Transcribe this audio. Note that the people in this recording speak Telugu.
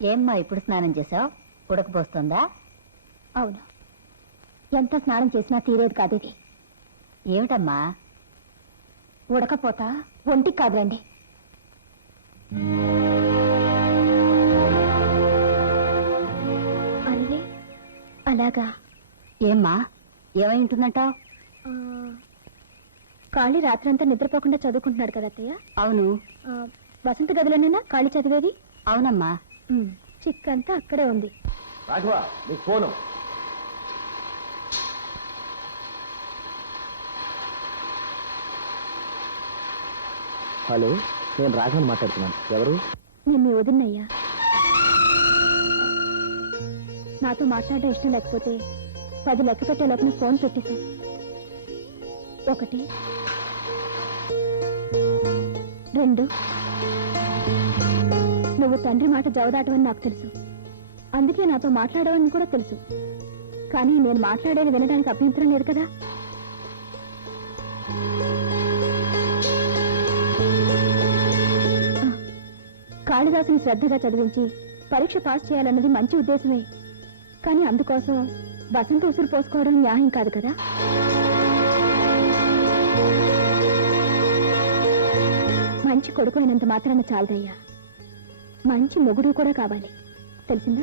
ఏమ్మా ఇప్పుడు స్నానం చేసావు ఉడకపోస్తుందా? అవును. ఎంత స్నానం చేసినా తీరేది కాదు ఇది. ఏమిటమ్మా? ఉడకపోతా ఒంటికి కాదురండి. అరే అలాగా. ఏమ్మా ఏమై ఉంటుందంటావు? కాళీ రాత్రంతా నిద్రపోకుండా చదువుకుంటున్నాడు కదా అత్తయ్య? అవును. ఆ, వసంత గదిలోనేనా కాళీ చదివేది? అవునమ్మా. చిక్కంతా అక్కడే ఉంది. రాఘవ ఫోను. హలో నేను రాఘవన్ మాట్లాడుతున్నాను. ఎవరు? నేను మీ వదిన్నయ్యా. నాతో మాట్లాడడం ఇష్టం లేకపోతే పది లెక్క పెట్టే లోపల ఫోన్ పెట్టేశాను. ఒకటి రెండు నువ్వు తండ్రి మాట జవదాటవని నాకు తెలుసు. అందుకే నాతో మాట్లాడవని కూడా తెలుసు. కానీ నేను మాట్లాడేది వినడానికి అభ్యంతరం లేదు కదా? కాళిదాసుని శ్రద్ధగా చదివించి పరీక్ష పాస్ చేయాలన్నది మంచి ఉద్దేశమే. కానీ అందుకోసం వసంత ఉసురు పోసుకోవడం న్యాయం కాదు కదా? మంచి కొడుకు అయినంత మాత్రాన చాలదయ్యా. మంచి మొగుడు కూడా కావాలి. తెలిసిందా?